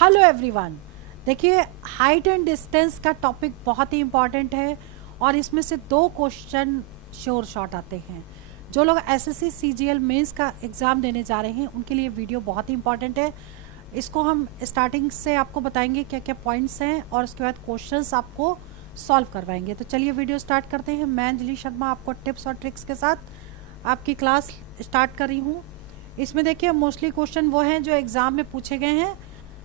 Hello everyone. देखिए, height and distance का topic बहुत ही इम्पॉर्टेंट है और इसमें से 2 क्वेश्चन श्योर शॉट आते हैं। जो लोग एसएससी सीजीएल मेंस का एग्ज़ाम देने जा रहे हैं उनके लिए वीडियो बहुत ही इम्पॉर्टेंट है। इसको हम स्टार्टिंग से आपको बताएंगे क्या क्या पॉइंट्स हैं और उसके बाद क्वेश्चंस आपको सॉल्व करवाएंगे। तो चलिए वीडियो स्टार्ट करते हैं। मैं अंजलि शर्मा आपको टिप्स और ट्रिक्स के साथ आपकी क्लास स्टार्ट कर रही हूँ। इसमें देखिए मोस्टली क्वेश्चन वो हैं जो एग्ज़ाम में पूछे गए हैं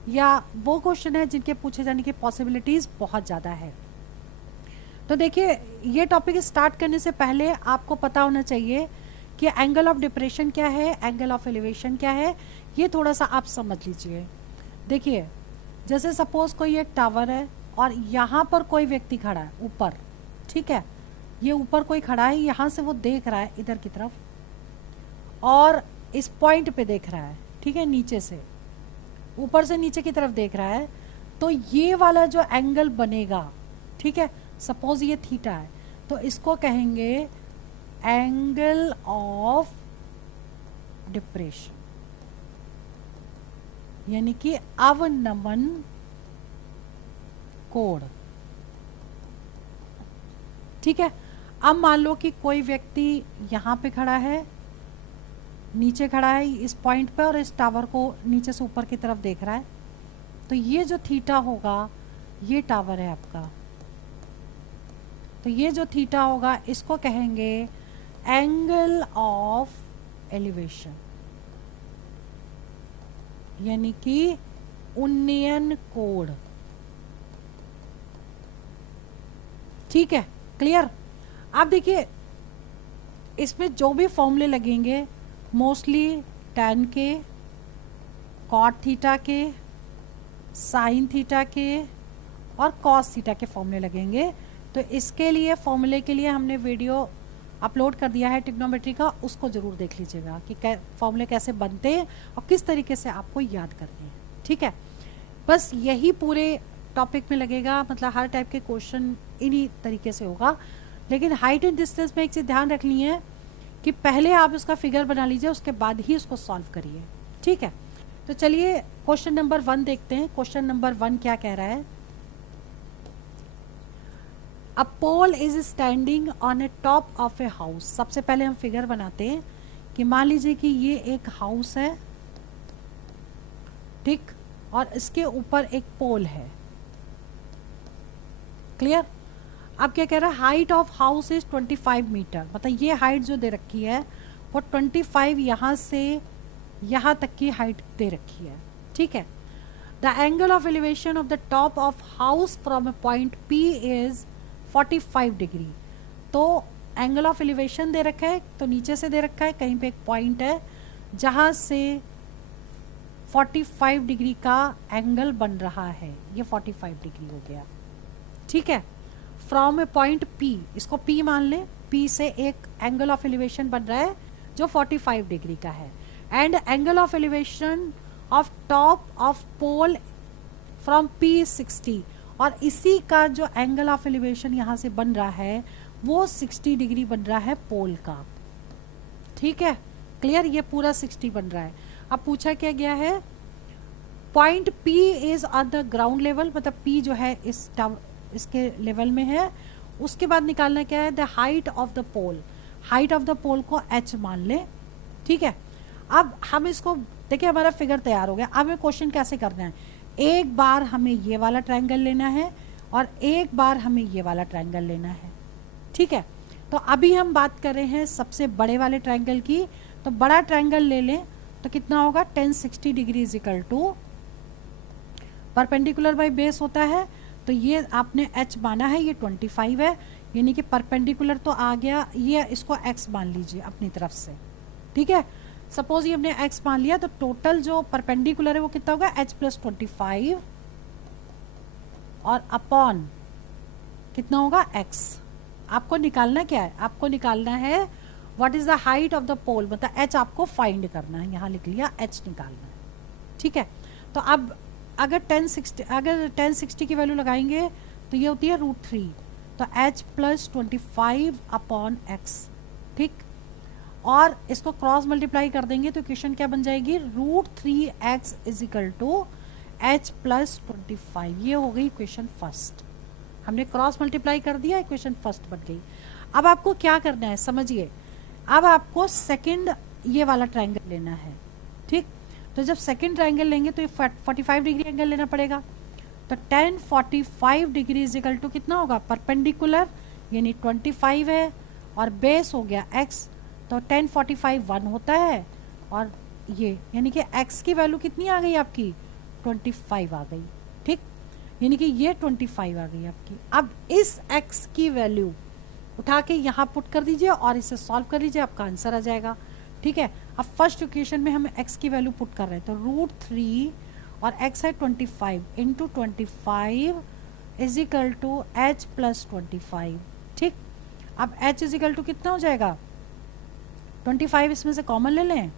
या वो क्वेश्चन है जिनके पूछे जाने की पॉसिबिलिटीज़ बहुत ज़्यादा है। तो देखिए, ये टॉपिक स्टार्ट करने से पहले आपको पता होना चाहिए कि एंगल ऑफ डिप्रेशन क्या है, एंगल ऑफ एलिवेशन क्या है, ये थोड़ा सा आप समझ लीजिए। देखिए, जैसे सपोज कोई एक टावर है और यहाँ पर कोई व्यक्ति खड़ा है ऊपर, ठीक है, ये ऊपर कोई खड़ा है, यहाँ से वो देख रहा है इधर की तरफ और इस पॉइंट पे देख रहा है, ठीक है, नीचे से ऊपर से नीचे की तरफ देख रहा है। तो ये वाला जो एंगल बनेगा, ठीक है, सपोज ये थीटा है, तो इसको कहेंगे एंगल ऑफ डिप्रेशन, यानी कि अवनमन कोण। ठीक है, अब मान लो कि कोई व्यक्ति यहाँ पे खड़ा है, नीचे खड़ा है इस पॉइंट पे और इस टावर को नीचे से ऊपर की तरफ देख रहा है। तो ये जो थीटा होगा, ये टावर है आपका, तो ये जो थीटा होगा इसको कहेंगे एंगल ऑफ एलिवेशन, यानी कि उन्नयन कोण। ठीक है, क्लियर। अब देखिए, इसमें जो भी फॉर्मूले लगेंगे मोस्टली tan के, cot थीटा के, sin थीटा के और cos थीटा के फॉर्मूले लगेंगे। तो इसके लिए फॉर्मूले के लिए हमने वीडियो अपलोड कर दिया है ट्रिग्नोमेट्री का, उसको ज़रूर देख लीजिएगा कि फॉर्मूले कैसे बनते हैं और किस तरीके से आपको याद करने हैं। ठीक है, बस यही पूरे टॉपिक में लगेगा, मतलब हर टाइप के क्वेश्चन इन्हीं तरीके से होगा। लेकिन हाइट एंड डिस्टेंस में एक चीज़ ध्यान रखनी है कि पहले आप उसका फिगर बना लीजिए, उसके बाद ही उसको सॉल्व करिए। ठीक है, तो चलिए क्वेश्चन नंबर 1 देखते हैं। क्वेश्चन नंबर 1 क्या कह रहा है? A pole is standing on a top of a house. सबसे पहले हम फिगर बनाते हैं कि मान लीजिए कि ये एक हाउस है, ठीक, और इसके ऊपर एक पोल है। क्लियर। अब क्या कह रहा है? Height of house is 25 metre, मतलब ये हाइट जो दे रखी है वो 25 यहाँ से यहाँ तक की हाइट दे रखी है। ठीक है, the angle of elevation of the top of house from A point P is 45 degree. तो एंगल ऑफ एलिवेशन दे रखा है, तो नीचे से दे रखा है, कहीं पे एक पॉइंट है जहाँ से 45 डिग्री का एंगल बन रहा है, ये 45 डिग्री हो गया। ठीक है, फ्रॉम ए पॉइंट P, इसको P मान लें, P से एक एंगल ऑफ एलिवेशन बन रहा है जो 45 डिग्री का है। And angle of elevation of top of pole from P 60, और इसी का जो एंगल ऑफ एलिवेशन यहाँ से बन रहा है वो 60 डिग्री बन रहा है पोल का। ठीक है, क्लियर, ये पूरा 60 बन रहा है। अब पूछा क्या गया है? Point P is on the ground level, मतलब P जो है इसके लेवल में है। उसके बाद निकालना क्या है? The height of the pole. Height of the pole को h मान लें। ठीक है, अब हम इसको देखिए, हमारा फिगर तैयार हो गया। अब हमें क्वेश्चन कैसे करना है? एक बार हमें ये वाला ट्रायंगल लेना है और एक बार हमें ये वाला ट्रायंगल लेना है। ठीक है, तो अभी हम बात कर रहे हैं सबसे बड़े वाले ट्रायंगल की। तो बड़ा ट्रायंगल ले लें तो कितना होगा? 1060 degree is equal to perpendicular by base होता है। तो ये आपने h माना है, ये 25 है, यानी कि परपेंडिकुलर तो आ गया, ये इसको x मान लीजिए अपनी तरफ से। ठीक है, सपोज ये हमने x मान लिया, तो टोटल जो परपेंडिकुलर है वो कितना होगा? h प्लस 25 और अपॉन कितना होगा? x। आपको निकालना क्या है? आपको निकालना है what is the height of the pole, मतलब h आपको फाइंड करना है। यहाँ लिख लिया, h निकालना है। ठीक है, तो अब अगर 1060 की वैल्यू लगाएंगे तो ये होती है √3, तो h प्लस 25 अपॉन x। ठीक, और इसको क्रॉस मल्टीप्लाई कर देंगे तो इक्वेशन क्या बन जाएगी? √3x is equal to h plus 25। ये हो गई इक्वेशन फर्स्ट, हमने क्रॉस मल्टीप्लाई कर दिया, इक्वेशन फर्स्ट बन गई। अब आपको क्या करना है समझिए, अब आपको सेकंड ये वाला ट्रायंगल लेना है, ठीक। तो जब सेकंड ट्रायंगल लेंगे तो ये 45 डिग्री एंगल लेना पड़ेगा। तो tan 45 degree is equal to कितना होगा, परपेंडिकुलर यानी 25 है और बेस हो गया x, तो tan 45 1 होता है और ये यानी कि x की वैल्यू कितनी आ गई आपकी, 25 आ गई, ठीक। यानी कि ये 25 आ गई आपकी। अब इस x की वैल्यू उठा के यहाँ पुट कर दीजिए और इसे सॉल्व कर लीजिए, आपका आंसर आ जाएगा, ठीक है। अब फर्स्ट इक्वेशन में हम x की वैल्यू पुट कर रहे हैं, तो √3 और x है 25 into 25 is equal to h plus 25, ठीक। अब h इज इक्वल टू कितना हो जाएगा, 25 इसमें से कॉमन ले लें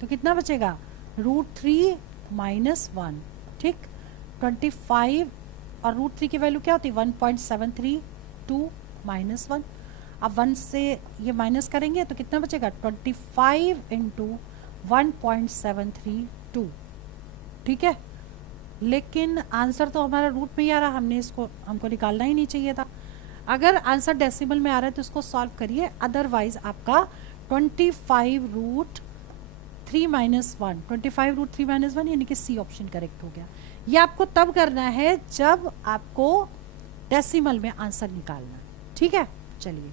तो कितना बचेगा, √3 माइनस 1, ठीक। 25 और √3 की वैल्यू क्या होती है, 1.732 माइनस 1। अब 1 से ये माइनस करेंगे तो कितना बचेगा, 25 इंटू 1.732, ठीक है। लेकिन आंसर तो हमारा रूट में ही आ रहा, हमको निकालना ही नहीं चाहिए था। अगर आंसर डेसिमल में आ रहा है तो इसको सॉल्व करिए, अदरवाइज आपका 25√3 माइनस 1, 25√3 माइनस 1 यानी कि सी ऑप्शन करेक्ट हो गया। ये आपको तब करना है जब आपको डेसिमल में आंसर निकालना, ठीक है। चलिए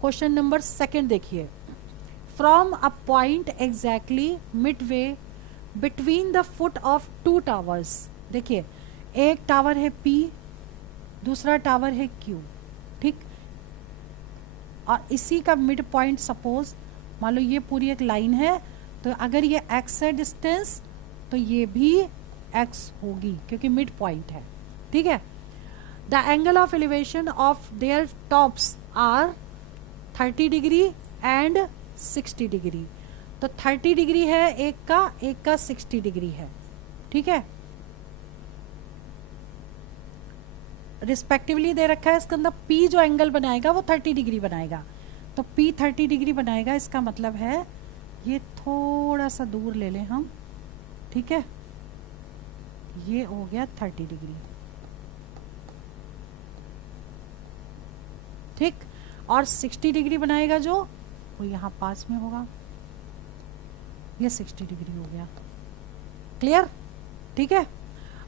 क्वेश्चन नंबर सेकंड देखिए, from a point exactly Midway between the foot of 2 towers. देखिए एक टावर है P, दूसरा टावर है Q, ठीक। और इसी का मिड पॉइंट सपोज मान लो ये पूरी एक लाइन है, तो अगर ये x है डिस्टेंस तो ये भी x होगी क्योंकि मिड पॉइंट है, ठीक है। The angle of elevation of their tops are 30 degree and 60 degree. तो 30 डिग्री है एक का 60 डिग्री है, ठीक है। रिस्पेक्टिवली दे रखा है, इसके अंदर P जो एंगल बनाएगा वो 30 डिग्री बनाएगा, तो P 30 डिग्री बनाएगा। इसका मतलब है ये थोड़ा सा दूर ले लें हम, ठीक है, ये हो गया 30 डिग्री, ठीक। और 60 डिग्री बनाएगा जो वो यहाँ पास में होगा, ये 60 डिग्री हो गया, क्लियर, ठीक है।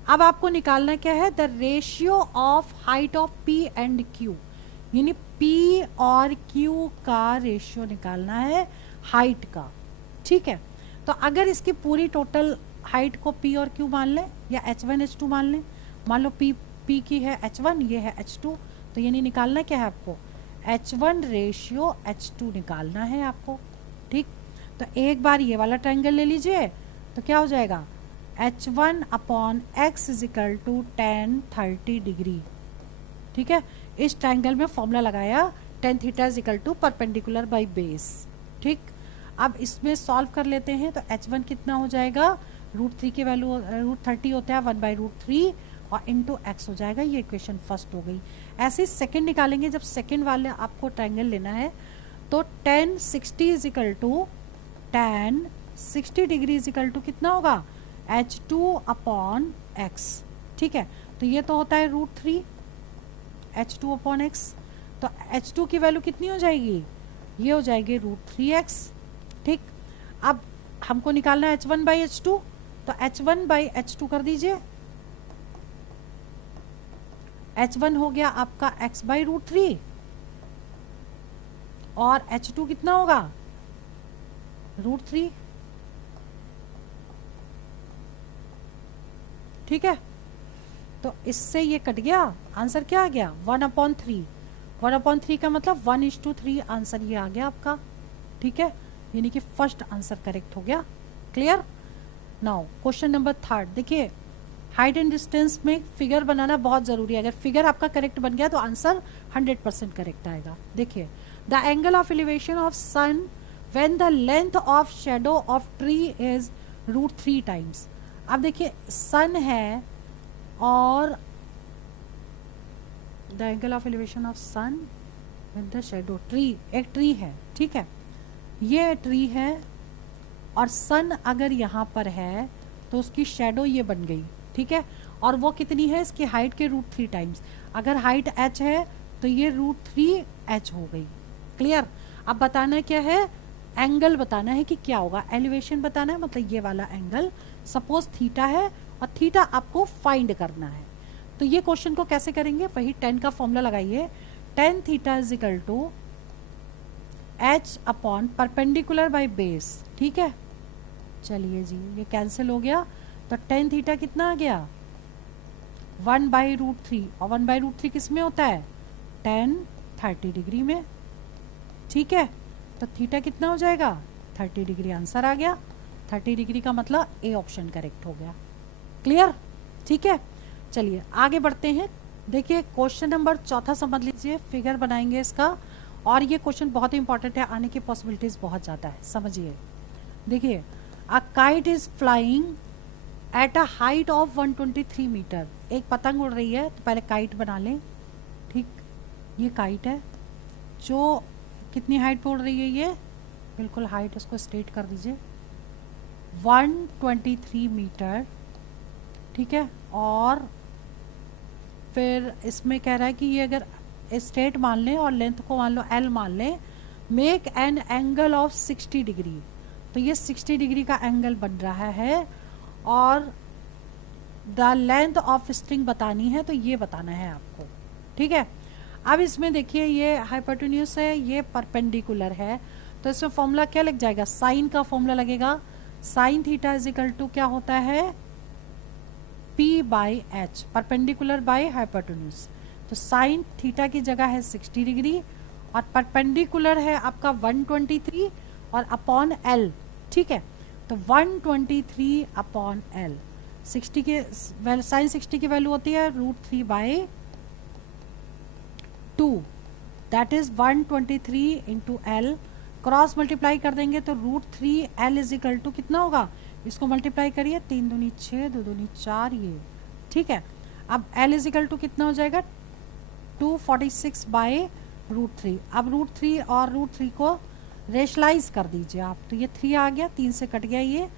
अब आपको निकालना क्या है, the ratio of height of P and Q, यानी P और Q का रेशियो निकालना है हाइट का, ठीक है। तो अगर इसकी पूरी टोटल हाइट को P और Q मान लें या H1 H2 मान लें, मान लो P की है H1, ये है H2, तो यानी निकालना क्या है आपको, H1 रेशियो H2 निकालना है आपको, ठीक। तो एक बार ये वाला ट्रायंगल ले लीजिए तो क्या हो जाएगा, H1 upon x is equal to tan 30 degree, ठीक है। इस ट्रायंगल में फॉर्मूला लगाया tan theta is equal to perpendicular by base, ठीक। अब इसमें सॉल्व कर लेते हैं तो H1 कितना हो जाएगा, √3 की वैल्यू √30 होता है 1/√3 और इंटू x हो जाएगा, ये इक्वेशन फर्स्ट हो गई। ऐसे ही सेकेंड निकालेंगे, जब सेकेंड वाले आपको ट्रायंगल लेना है तो tan 60 is equal to tan 60 degree is equal to कितना होगा, H2 अपॉन x, ठीक है। तो ये तो होता है √3 H2 अपॉन x, तो H2 की वैल्यू कितनी हो जाएगी, ये हो जाएगी √3x, ठीक। अब हमको निकालना है H1/H2, तो H1/H2 कर दीजिए, H1 हो गया आपका x/√3 और H2 कितना होगा, √3, ठीक है। तो इससे ये कट गया, आंसर क्या आ गया, 1/3, 1/3 का मतलब 1:3 आंसर ये आ गया आपका, ठीक है। यानी कि फर्स्ट आंसर करेक्ट हो गया, clear. Now question number third देखिए, हाइट एंड डिस्टेंस में फिगर बनाना बहुत ज़रूरी है, अगर फिगर आपका करेक्ट बन गया तो आंसर 100% करेक्ट आएगा। देखिए, the angle of elevation of sun when the length of shadow of tree is √3 times. अब देखिए सन है और the angle of elevation of sun with the shadow tree, एक ट्री है, ठीक है, ये ट्री है और सन अगर यहाँ पर है तो उसकी शेडो ये बन गई, ठीक है। और वो कितनी है, इसकी हाइट के √3 टाइम्स। अगर हाइट h है तो ये √3h हो गई। क्लियर। अब बताना क्या है, एंगल बताना है कि क्या होगा, एलिवेशन बताना है, मतलब ये वाला एंगल सपोज थीटा है और थीटा आपको फाइंड करना है। तो ये क्वेश्चन को कैसे करेंगे, वही tan का फॉर्मूला लगाइए, tan theta is equal to h upon perpendicular by base, ठीक है। चलिए जी ये कैंसिल हो गया, तो tan थीटा कितना आ गया 1/√3, और 1/√3 किस में होता है, tan 30 डिग्री में, ठीक है। तो थीटा कितना हो जाएगा 30 डिग्री, आंसर आ गया 30 डिग्री का मतलब ए ऑप्शन करेक्ट हो गया। क्लियर, ठीक है। चलिए आगे बढ़ते हैं। देखिए क्वेश्चन नंबर 4 समझ लीजिए, फिगर बनाएंगे इसका, और ये क्वेश्चन बहुत ही इंपॉर्टेंट है, आने की पॉसिबिलिटीज बहुत ज़्यादा है, समझिए। देखिए a kite is flying at a height of 123 metre, एक पतंग उड़ रही है, तो पहले काइट बना लें, ठीक। ये काइट है जो कितनी हाइट पे उड़ रही है, ये बिल्कुल हाइट उसको स्ट्रेट कर दीजिए 123 मीटर, ठीक है। और फिर इसमें कह रहा है कि ये अगर स्ट्रेट मान लें और लेंथ को मान लो L मान लें, make an angle of 60 degree, तो ये 60 डिग्री का एंगल बन रहा है, और द लेंथ ऑफ स्ट्रिंग बतानी है, तो ये बताना है आपको, ठीक है। अब इसमें देखिए ये हाइपोटेन्यूज है, ये परपेंडिकुलर है, तो इसमें फॉर्मूला क्या लग जाएगा, साइन का फॉर्मूला लगेगा, sine theta is equal to क्या होता है P/H, परपेंडिकुलर बाय हाइपोटेन्यूज। तो साइन थीटा की जगह है 60 डिग्री और परपेंडिकुलर है आपका 123 और अपॉन L, ठीक है। तो 123 अपॉन L, 60 के साइन 60 की वैल्यू होती है √3/2, that is 123 into L, cross multiply कर देंगे तो √3L इज इक्वल टू कितना होगा, इसको मल्टीप्लाई करिए, 3 दूनी 6, 2 दूनी 4, ये ठीक है। अब L इज इक्वल टू कितना हो जाएगा 246/√3। अब √3 और √3 को रेशलाइज कर दीजिए आप, तो ये 3 आ गया, 3 से कट गया, ये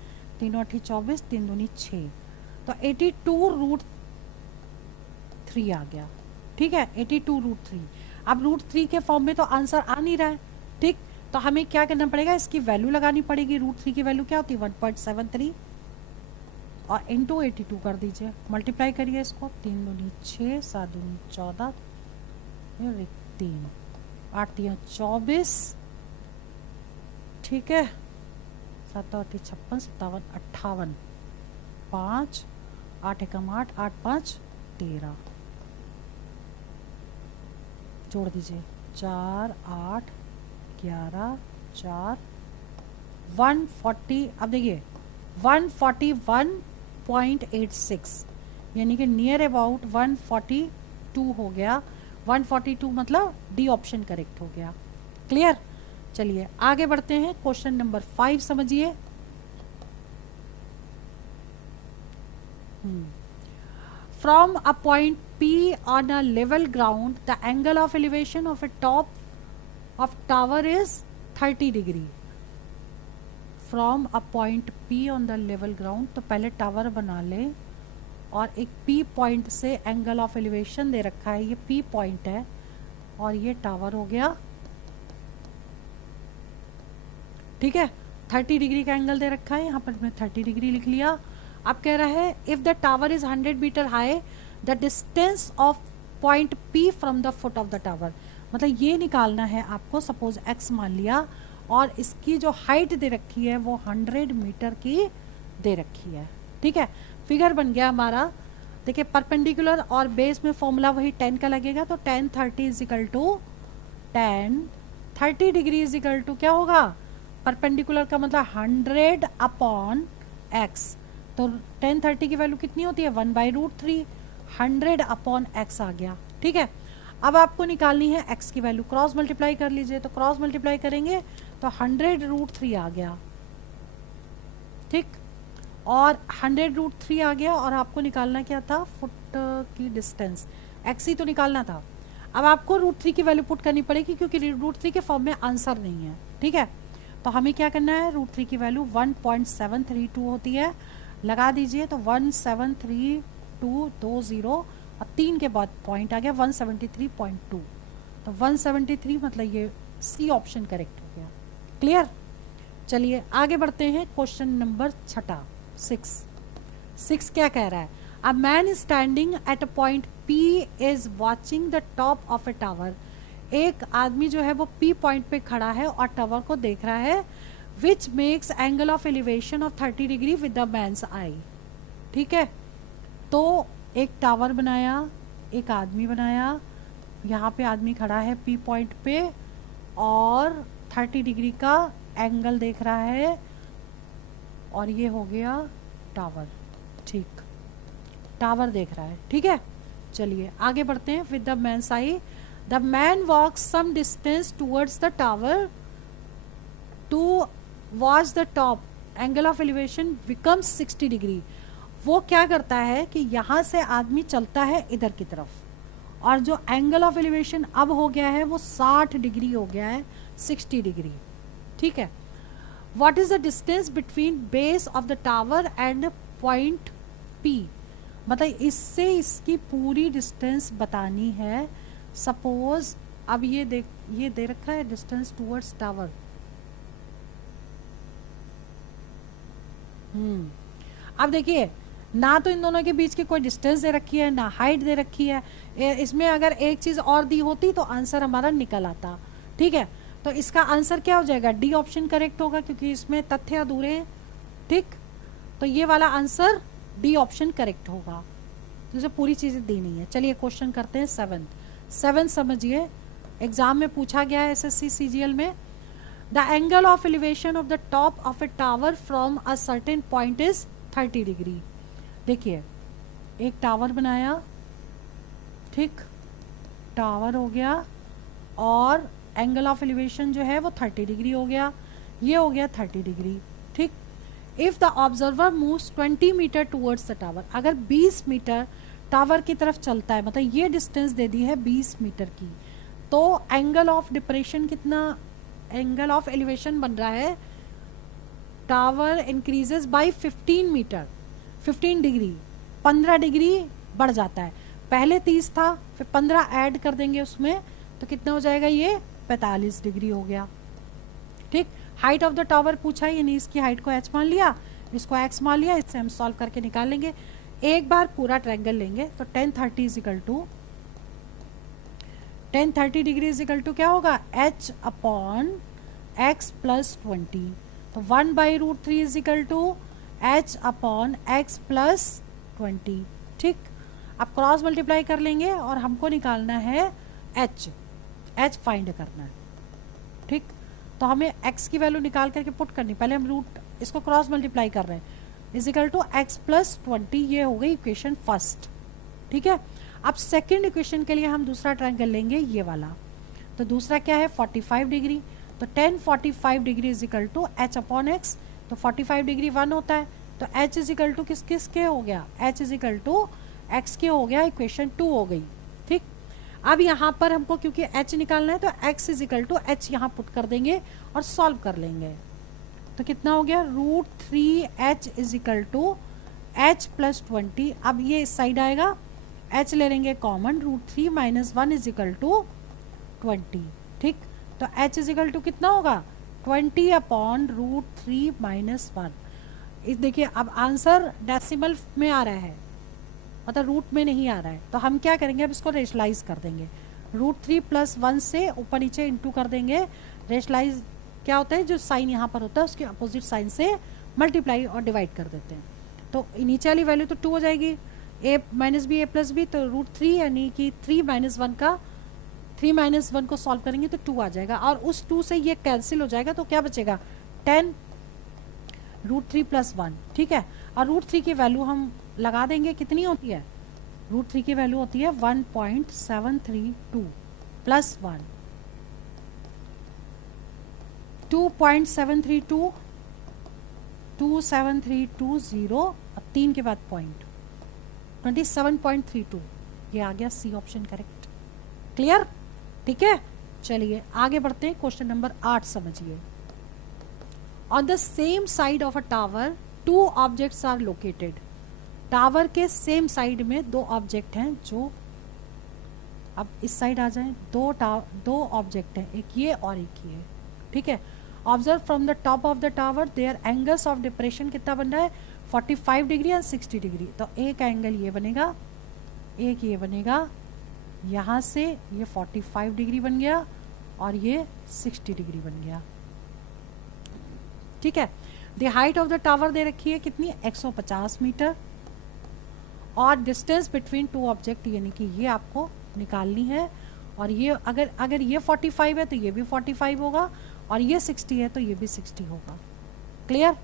3 8 24, 3 दूनी 6, तो 82√3 आ गया, ठीक है, 82√3। अब √3 के फॉर्म में तो आंसर आ नहीं रहा है, ठीक। तो हमें क्या करना पड़ेगा, इसकी वैल्यू लगानी पड़ेगी, √3 की वैल्यू क्या होती है 1.73, और इंटू 82 कर दीजिए, मल्टीप्लाई करिए इसको, 3 दूनी 6, 7 दूनी 14, 3 8 3 24, ठीक है, 7 8 56, 57 58, 5 8 एकम 8, 8 5 13, जोड़ दीजिए 4 8 11 4 140। अब देखिए 141.86, यानी कि नियर अबाउट 142 हो गया, 142 मतलब डी ऑप्शन करेक्ट हो गया। क्लियर, चलिए आगे बढ़ते हैं, क्वेश्चन नंबर 5 समझिए। From a point P on a level ground, the angle of elevation of a top of tower is 30 degree. From a point P on the level ground, तो पहले tower बना ले, और एक P पॉइंट से angle of elevation दे रखा है, ये P पॉइंट है और ये टावर हो गया, ठीक है। 30 डिग्री का एंगल दे रखा है, यहाँ पर मैं 30 डिग्री लिख लिया। अब कह रहा है if the tower is 100 metre high, the distance of point P from the foot of the tower, मतलब ये निकालना है आपको, सपोज x मान लिया और इसकी जो हाइट दे रखी है वो 100 मीटर की दे रखी है, ठीक है। फिगर बन गया हमारा, देखिए परपेंडिकुलर और बेस में फॉर्मूला वही tan का लगेगा, तो tan 30 is equal to tan 30 degree is equal to क्या होगा, परपेंडिकुलर का मतलब 100 अपॉन x, तो tan 30 की वैल्यू कितनी होती है 1/√3, 100 अपॉन x आ गया, ठीक है। अब आपको निकालनी है x की वैल्यू, क्रॉस मल्टीप्लाई कर लीजिए, तो क्रॉस मल्टीप्लाई करेंगे तो 100√3 आ गया, ठीक, और 100√3 आ गया, और आपको निकालना क्या था, फुट की डिस्टेंस, x ही तो निकालना था। अब आपको √3 की वैल्यू पुट करनी पड़ेगी क्योंकि √3 के फॉर्म में आंसर नहीं है, ठीक है। तो हमें क्या करना है, √3 की वैल्यू 1.732 होती है, लगा दीजिए तो 173.220 और 3 के बाद पॉइंट आ गया 173.2, तो 173 मतलब ये सी ऑप्शन करेक्ट हो गया। क्लियर। चलिए आगे बढ़ते हैं, क्वेश्चन नंबर 6 क्या कह रहा है? A man standing at a point P is watching the top of A tower. एक आदमी जो है वो पी पॉइंट पे खड़ा है और टावर को देख रहा है, which makes angle of elevation of 30 degree with the man's eye. ठीक है, तो एक टावर बनाया, एक आदमी बनाया, यहाँ पे आदमी खड़ा है पी पॉइंट पे और 30 डिग्री का एंगल देख रहा है, और ये हो गया टावर। ठीक, टावर देख रहा है। ठीक है, चलिए आगे बढ़ते हैं। With the man's eye, the man walks some distance towards the tower to watch the top, angle of elevation becomes 60 degree. वो क्या करता है कि यहाँ से आदमी चलता है इधर की तरफ, और जो एंगल ऑफ एलिवेशन अब हो गया है वो 60 डिग्री हो गया है, 60 डिग्री। ठीक है, what is the distance between base of the tower and point P. मतलब इससे इसकी पूरी डिस्टेंस बतानी है। सपोज अब ये दे रखा है डिस्टेंस टूवर्ड्स टावर। अब देखिए, ना तो इन दोनों के बीच की कोई डिस्टेंस दे रखी है, ना हाइट दे रखी है। इसमें अगर एक चीज और दी होती तो आंसर हमारा निकल आता। ठीक है, तो इसका आंसर क्या हो जाएगा? डी ऑप्शन करेक्ट होगा, क्योंकि इसमें तथ्य अधूरे हैं। ठीक, तो ये वाला आंसर डी ऑप्शन करेक्ट होगा, तो इसे पूरी चीजें दी नहीं है। चलिए क्वेश्चन करते हैं 7 समझिए, एग्जाम में पूछा गया है एसएससी सीजीएल में। The angle of elevation of the top of A tower from a certain point is 30 degree. देखिए, एक टावर बनाया, ठीक, टावर हो गया और एंगल ऑफ एलिवेशन जो है वो 30 डिग्री हो गया, ये हो गया 30 डिग्री। ठीक, if the observer moves 20 metre towards the tower, अगर 20 मीटर टावर की तरफ चलता है, मतलब ये डिस्टेंस दे दी है 20 मीटर की, तो एंगल ऑफ डिप्रेशन कितना, एंगल ऑफ एलिवेशन बन रहा है, tower increases by 15 metre, 15 degree, 15 degree बढ़ जाता है। पहले 30 था, फिर 15 ऐड कर देंगे उसमें, तो कितना हो जाएगा? ये 45 डिग्री हो गया। ठीक, हाइट ऑफ द टावर पूछा है, यानी इसकी हाइट को h मान लिया, इसको x मान लिया, इससे हम सॉल्व करके निकाल लेंगे। एक बार पूरा ट्रायंगल लेंगे तो 1030 equal to 1030 degree equal to क्या होगा? h अपॉन x प्लस 20, तो 1/√3 equal to h upon x plus 20। ठीक, अब क्रॉस मल्टीप्लाई कर लेंगे और हमको निकालना है h फाइंड करना है। ठीक, तो हमें x की वैल्यू निकाल करके पुट करनी, पहले हम रूट इसको क्रॉस मल्टीप्लाई कर रहे हैं, इजिकल टू x प्लस 20, ये हो गई इक्वेशन फर्स्ट। ठीक है, अब सेकेंड इक्वेशन के लिए हम दूसरा ट्रायंगल लेंगे, ये वाला। तो दूसरा क्या है? 45 डिग्री, तो 1045 degree equal to h upon x, तो 45 डिग्री 1 होता है, तो h इजिकल टू किस किस के हो गया? h इजिकल टू x के हो गया, इक्वेशन 2 हो गई। ठीक, अब यहाँ पर हमको क्योंकि h निकालना है तो x इजिकल टू h यहाँ पुट कर देंगे और सॉल्व कर लेंगे, तो कितना हो गया? √3h is equal to h plus 20। अब ये इस साइड आएगा, h ले लेंगे कॉमन, √3 माइनस 1 इजिकल टू 20। ठीक, तो h इजिकल टू कितना होगा? 20 अपॉन √3 माइनस 1। इस देखिए, अब आंसर डेसिमल में आ रहा है, मतलब रूट में नहीं आ रहा है, तो हम क्या करेंगे? अब इसको रेशलाइज कर देंगे, √3 प्लस 1 से ऊपर नीचे इंटू कर देंगे। रेशलाइज क्या होता है? जो साइन यहाँ पर होता है उसके अपोजिट साइन से मल्टीप्लाई और डिवाइड कर देते हैं, तो नीचे वाली वैल्यू तो 2 हो जाएगी, a minus b a plus b, तो √3 यानी कि 3 माइनस 1 को सॉल्व करेंगे तो 2 आ जाएगा, और उस 2 से ये कैंसिल हो जाएगा, तो क्या बचेगा? 10 √3 प्लस 1। ठीक है, और √3 की वैल्यू हम लगा देंगे, कितनी होती है? √3 की वैल्यू होती है 1.732 प्लस 1, 2.732, 27320 और 3 के बाद पॉइंट 27.32, ये आ गया सी ऑप्शन करेक्ट। क्लियर? ठीक है, चलिए आगे बढ़ते हैं। क्वेश्चन नंबर 8 समझिए। On the same side of a tower 2 objects are located, tower के सेम साइड में 2 ऑब्जेक्ट हैं, जो अब इस साइड आ जाएं, दो ऑब्जेक्ट हैं, एक ये और एक ये, ठीक है। Observe from the top of the tower their angles of depression कितना बन रहा है, 45 डिग्री एंड 60 डिग्री। तो एक एंगल ये बनेगा, एक ये बनेगा, यहाँ से ये 45 डिग्री बन गया और ये 60 डिग्री बन गया, ठीक है। The height of the tower दे रखी है कितनी, 150 मीटर, और डिस्टेंस बिटवीन 2 ऑब्जेक्ट यानी कि ये आपको निकालनी है। और ये अगर ये 45 है तो ये भी 45 होगा, और ये 60 है तो ये भी 60 होगा। क्लियर,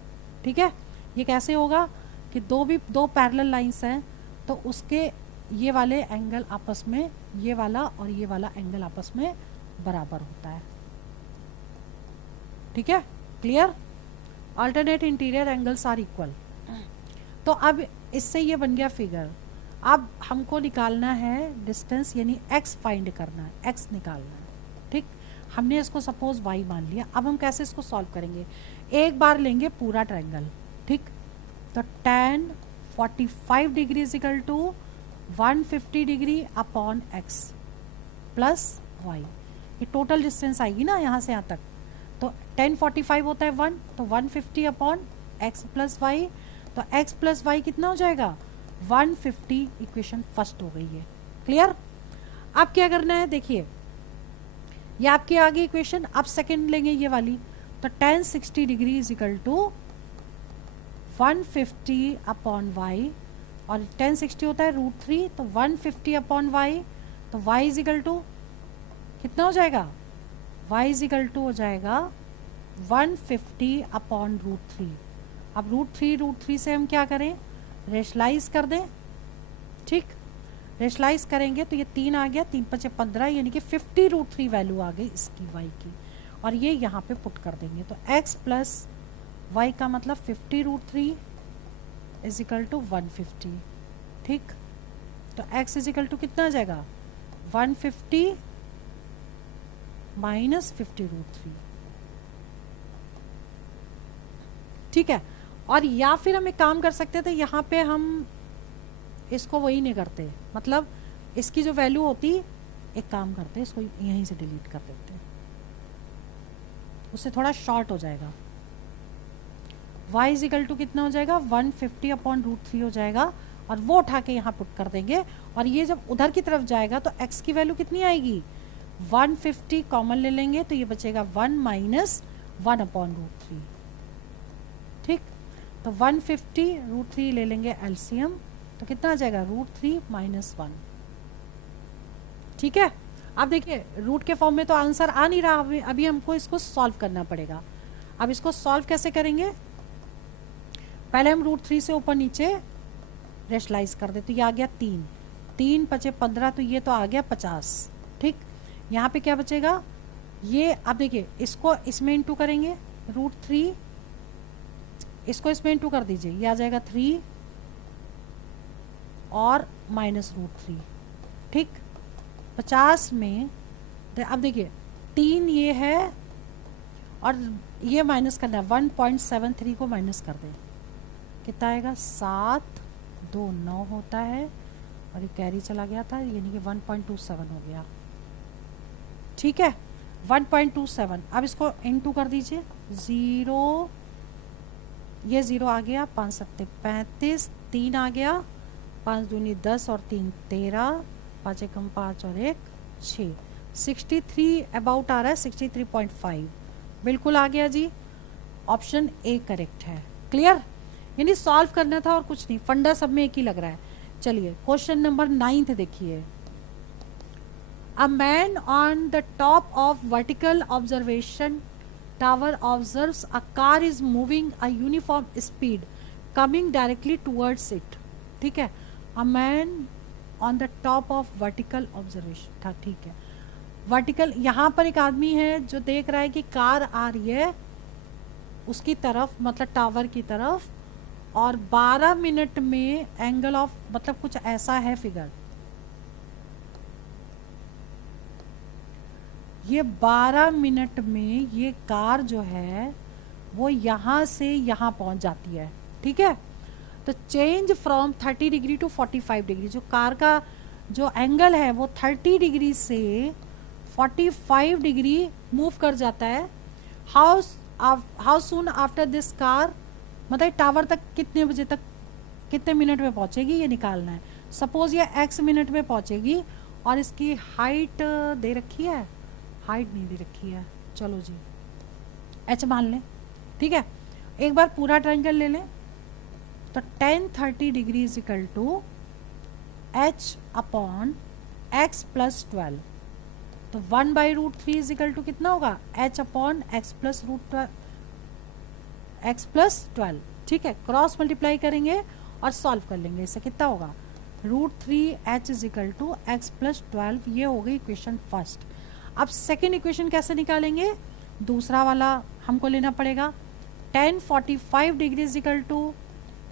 ठीक है। ये कैसे होगा कि दो पैरेलल लाइंस हैं, तो उसके ये वाले एंगल आपस में, ये वाला और ये वाला एंगल आपस में बराबर होता है, ठीक है। Clear, alternate interior angles are equal. तो अब इससे ये बन गया फिगर। अब हमको निकालना है डिस्टेंस, यानी x फाइंड करना है, x निकालना है, ठीक। हमने इसको सपोज y मान लिया। अब हम कैसे इसको सॉल्व करेंगे, एक बार लेंगे पूरा ट्रायंगल, ठीक। तो tan 45 degree is equal to 150 degree upon x plus y, ये टोटल डिस्टेंस आएगी ना यहाँ से यहाँ तक। तो tan 45 होता है 1, तो 150 अपॉन x प्लस वाई, तो x प्लस वाई कितना हो जाएगा 150। इक्वेशन फर्स्ट हो गई है। क्लियर, अब क्या करना है, देखिए ये आपकी आ गई इक्वेशन। अब सेकंड लेंगे ये वाली, तो tan 60 degree is equal to 150 upon y, और tan 60 होता है √3, तो 150 अपॉन y, तो y इज इक्वल टू कितना हो जाएगा, y इज इक्वल टू हो जाएगा 150 अपॉन √3। अब √3 से हम क्या करें, रेशलाइज कर दें, ठीक। रेशलाइज करेंगे तो ये 3 आ गया, 3 × 15, यानी कि 50 √3 वैल्यू आ गई इसकी y की, और ये यहाँ पे पुट कर देंगे। तो x प्लस वाई का मतलब 50 √3 इज इक्वल टू 150, ठीक। तो x इज इक्वल टू कितना आ जाएगा 150 माइनस 50 √3, ठीक है। और या फिर हम एक काम कर सकते थे, यहाँ पे हम इसको वही नहीं करते, मतलब इसकी जो वैल्यू होती, एक काम करते इसको यहीं से डिलीट कर देते, उससे थोड़ा शॉर्ट हो जाएगा। y इज इक्वल टू कितना हो जाएगा 150 अपॉन √3 हो जाएगा, और वो उठा के यहाँ पुट कर देंगे, और ये जब उधर की तरफ जाएगा तो x की वैल्यू कितनी आएगी 150, कॉमन ले लेंगे तो ये बचेगा 1 माइनस 1 अपॉन √3, ठीक। तो 150 √3 ले लेंगे एलसीएम, तो कितना आ जाएगा √3 माइनस 1, ठीक है। अब देखिए रूट के फॉर्म में तो आंसर आ नहीं रहा, अभी हमको इसको सॉल्व करना पड़ेगा। अब इसको सॉल्व कैसे करेंगे, पहले हम √3 से ऊपर नीचे रेशलाइज कर दे, तो ये आ गया 3 × 15, तो ये तो आ गया 50, ठीक। यहाँ पे क्या बचेगा, ये अब देखिए इसको इसमें इंटू करेंगे, √3 इसको इसमें इंटू कर दीजिए, ये आ जाएगा 3 और माइनस √3, ठीक। 50 में अब देखिए 3 ये है और ये माइनस करना है, 1.73 को माइनस कर दें, कितना आएगा 729 होता है, और ये कैरी चला गया था, यानी कि 1.27 हो गया, ठीक है 1.27। अब इसको इंटू कर दीजिए, 0 ये 0 आ गया, 5 × 7 = 35, 3 आ गया, 5 दूनी 10 और 3 13, 5 × 5 और 1 6, 63 अबाउट आ रहा है, 63.5 बिल्कुल आ गया जी, ऑप्शन ए करेक्ट है। क्लियर, यानी सॉल्व करना था और कुछ नहीं, फंडा सब में एक ही लग रहा है। चलिए क्वेश्चन नंबर 9 देखिए। A man on the top of vertical observation tower observes a car is moving a uniform speed coming directly towards it, ठीक है। A man on the top of vertical observation था, ठीक है। Vertical, यहाँ पर एक आदमी है जो देख रहा है कि कार आ रही है उसकी तरफ, मतलब टावर की तरफ, और 12 मिनट में एंगल ऑफ, मतलब कुछ ऐसा है फिगर, ये 12 मिनट में ये कार जो है वो यहाँ से यहाँ पहुँच जाती है, ठीक है। तो change from 30 degree to 45 degree, जो कार का जो एंगल है वो 30 डिग्री से 45 डिग्री मूव कर जाता है। How soon after this car, मतलब टावर तक कितने बजे तक, कितने मिनट में पहुंचेगी, ये निकालना है। सपोज ये x मिनट में पहुंचेगी और इसकी हाइट दे रखी है, हाइट नहीं दे रखी है, चलो जी h मान लें, ठीक है। एक बार पूरा ट्रायंगल ले लें, तो tan 30 degree is equal to h upon x plus 12, तो 1/√3 इज इक्वल टू कितना होगा, h अपॉन x प्लस √12, ठीक है। क्रॉस मल्टीप्लाई करेंगे और सॉल्व कर लेंगे, इससे कितना होगा, √3h is equal to x plus 12, ये हो गई इक्वेशन फर्स्ट। अब सेकेंड इक्वेशन कैसे निकालेंगे, दूसरा वाला हमको लेना पड़ेगा, tan 45 degree is equal to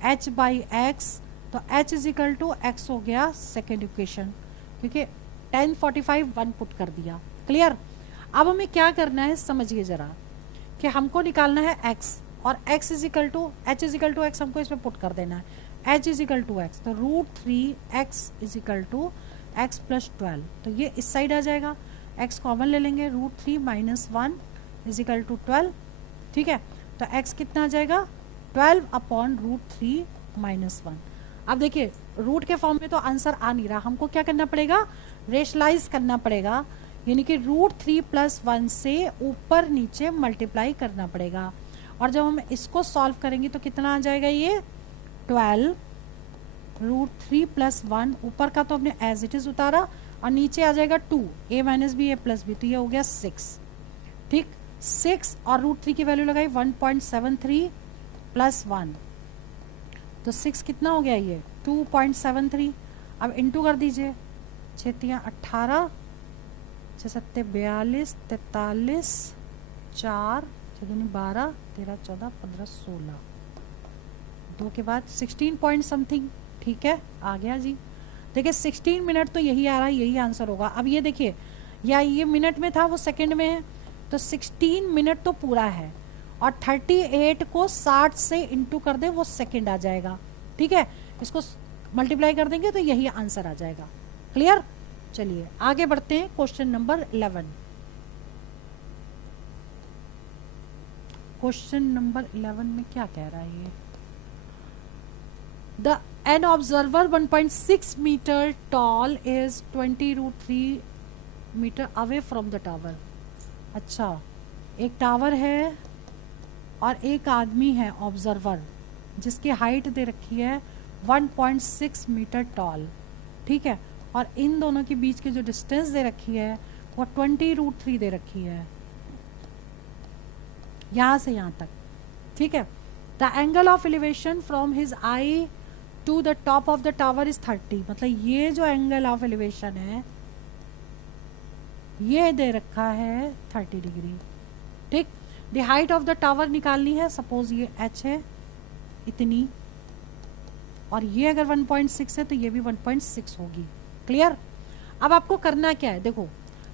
h by x, तो h is equal to x हो गया सेकेंड इक्वेशन, क्योंकि tan 45 1 पुट कर दिया, क्लियर। अब हमें क्या करना है समझिए जरा, कि हमको निकालना है x, और x is equal to h is equal to x हमको इसमें पुट कर देना है, h is equal to x, तो √3x is equal to x plus 12, तो ये इस साइड आ जाएगा, x कॉमन ले लेंगे, √3 माइनस 1 इज इक्वल टू 12, ठीक है। तो x कितना आ जाएगा, 12 अपॉन √3 माइनस 1। अब देखिए रूट के फॉर्म में तो आंसर आ नहीं रहा, हमको क्या करना पड़ेगा, रेशलाइज करना पड़ेगा, यानी कि √3 प्लस 1 से ऊपर नीचे मल्टीप्लाई करना पड़ेगा, और जब हम इसको सॉल्व करेंगे तो कितना आ जाएगा, ये 12 √3 प्लस 1, ऊपर का तो हमने एज इट इज उतारा, और नीचे आ जाएगा 2 a minus b a plus b, तो ये हो गया 6, ठीक। 6 और √3 की वैल्यू लगाई 1.73 प्लस 1, तो 6 कितना हो गया, ये 2.73। अब इंटू कर दीजिए, 6 18, 6 42, 43, 4 12, 13 14 15 16, 2 के बाद 16 पॉइंट समथिंग, ठीक है, आ गया जी। देखिए 16 मिनट तो यही आ रहा है, यही आंसर होगा। अब ये देखिए, या ये मिनट में था वो सेकंड में है, तो 16 मिनट तो पूरा है, और 38 को 60 से इंटू कर दे वो सेकंड आ जाएगा, ठीक है। इसको मल्टीप्लाई कर देंगे तो यही आंसर आ जाएगा, क्लियर। चलिए आगे बढ़ते हैं, क्वेश्चन नंबर 11। क्वेश्चन नंबर 11 में क्या कह रहा है ये, an observer 1.6 meter tall is 20√3 meter away from the tower। अच्छा, एक टावर है और एक आदमी है ऑब्जर्वर, जिसकी हाइट दे रखी है 1.6 मीटर टॉल, ठीक है, और इन दोनों के बीच की जो डिस्टेंस दे रखी है वो 20√3 दे रखी है, यहाँ से यहाँ तक, ठीक है। The angle of elevation from his eye to the top of the tower is 30, मतलब ये जो एंगल ऑफ एलिवेशन है ये दे रखा है 30 डिग्री, ठीक। The height of the tower निकालनी है, सपोज ये h है इतनी, और ये अगर 1.6 है तो ये भी 1.6 होगी, क्लियर। अब आपको करना क्या है, देखो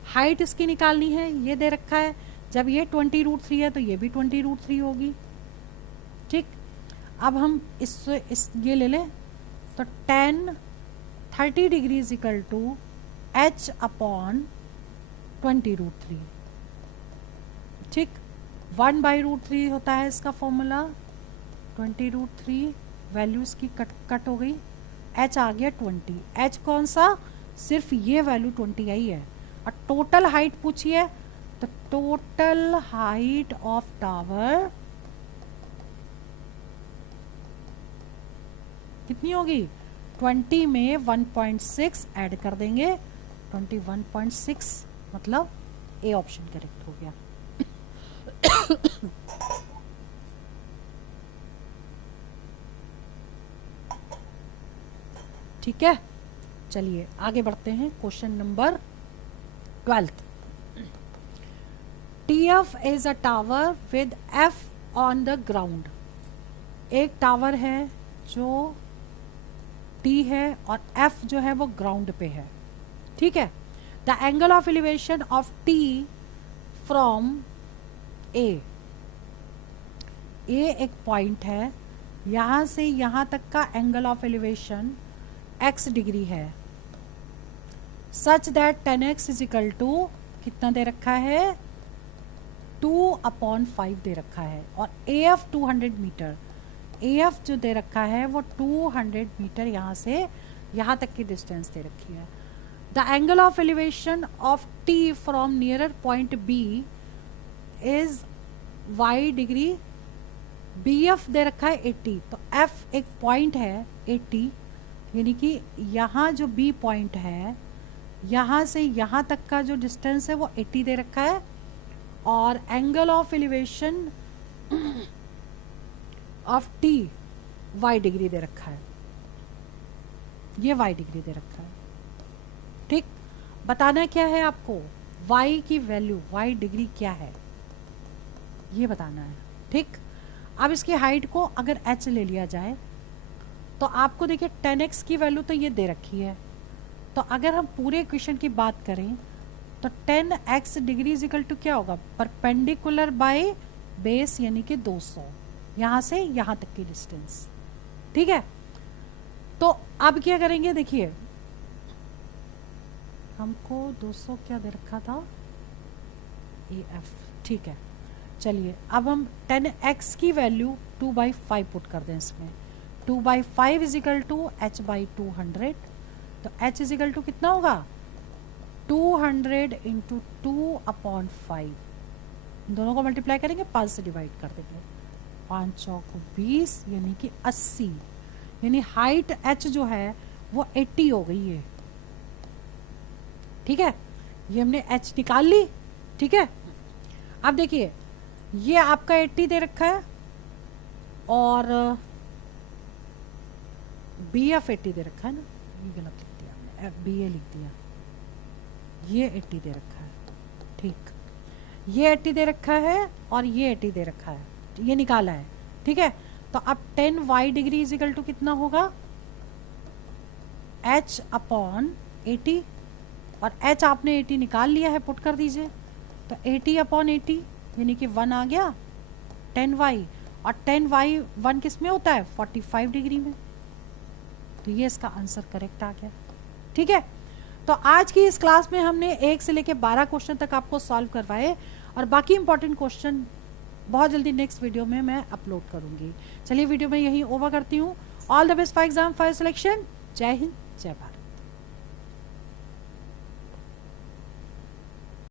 हाइट इसकी निकालनी है, ये दे रखा है, जब ये 20√3 है तो ये भी 20√3 होगी, ठीक। अब हम इस ये ले लें, तो tan 30 degree is equal to h upon 20√3, ठीक। 1/√3 होता है इसका फॉर्मूला, 20√3 वैल्यूज की कट हो गई, h आ गया 20, h कौन सा, सिर्फ ये वैल्यू 20 आई है, और टोटल हाइट पूछिए, तो टोटल हाइट ऑफ टावर कितनी होगी, 20 में 1.6 ऐड कर देंगे, 21.6, मतलब ए ऑप्शन करेक्ट हो गया। ठीक है, चलिए आगे बढ़ते हैं, question number 12। TF is a tower with F on the ground, एक टावर है जो T है और F जो है वो ग्राउंड पे है, ठीक है। The angle of elevation of T from A, एक पॉइंट है यहाँ से यहाँ तक का angle of elevation x degree है, such that 10x is equal to कितना दे रखा है 2/5 दे रखा है, और AF 200 मीटर, AF जो दे रखा है वो 200 मीटर यहाँ से यहाँ तक की डिस्टेंस दे रखी है। The angle of elevation of T from nearer point B is y degree, BF दे रखा है 80, तो F एक पॉइंट है 80, यानी कि यहाँ जो B पॉइंट है यहाँ से यहाँ तक का जो डिस्टेंस है वो 80 दे रखा है, और angle of elevation of T y degree दे रखा है, ये y डिग्री दे रखा है। ठीक, बताना क्या है आपको, y की वैल्यू, y डिग्री क्या है ये बताना है। ठीक, अब इसकी हाइट को अगर h ले लिया जाए तो आपको देखिए 10x की वैल्यू तो ये दे रखी है, तो अगर हम पूरे इक्वेशन की बात करें तो 10x degree is equal to क्या होगा, परपेंडिकुलर बाय बेस यानी कि 200, यहाँ से यहाँ तक की डिस्टेंस। ठीक है, तो अब क्या करेंगे, देखिए हमको 200 क्या दे रखा था AF, ठीक है। चलिए अब हम 10x की वैल्यू 2/5 पुट कर दें इसमें, 2/5 इज इक्वल टू h/200, तो h इज इक्वल टू कितना होगा 200 इंटू 2/5, दोनों को मल्टीप्लाई करेंगे 5 से डिवाइड कर देंगे, 5 चौक 20 यानी कि 80, यानी हाइट h जो है वो 80 हो गई है। ठीक है, ये हमने h निकाल ली। ठीक है, अब देखिए ये आपका 80 दे रखा है और BF 80 दे रखा है ना, ये गलत लिख दिया हमने, FBA लिख दिया, ये 80 दे रखा है। ठीक, ये 80 दे रखा है और ये 80 दे रखा है, ये निकाला है। ठीक है, तो अब 10y degree is equal to कितना होगा h/80, और h आपने 80 निकाल लिया है, पुट कर दीजिए, तो 80/80 यानी कि 1 आ गया 10y, और 10y 1 किस में होता है 45 डिग्री में, तो ये इसका आंसर करेक्ट आ गया। ठीक है, तो आज की इस क्लास में हमने 1 से लेकर 12 क्वेश्चन तक आपको सॉल्व करवाए, और बाकी इंपॉर्टेंट क्वेश्चन बहुत जल्दी नेक्स्ट वीडियो में मैं अपलोड करूंगी। चलिए वीडियो में यहीं ओवर करती हूँ। All the best for exam for selection. जय हिंद, जय भारत।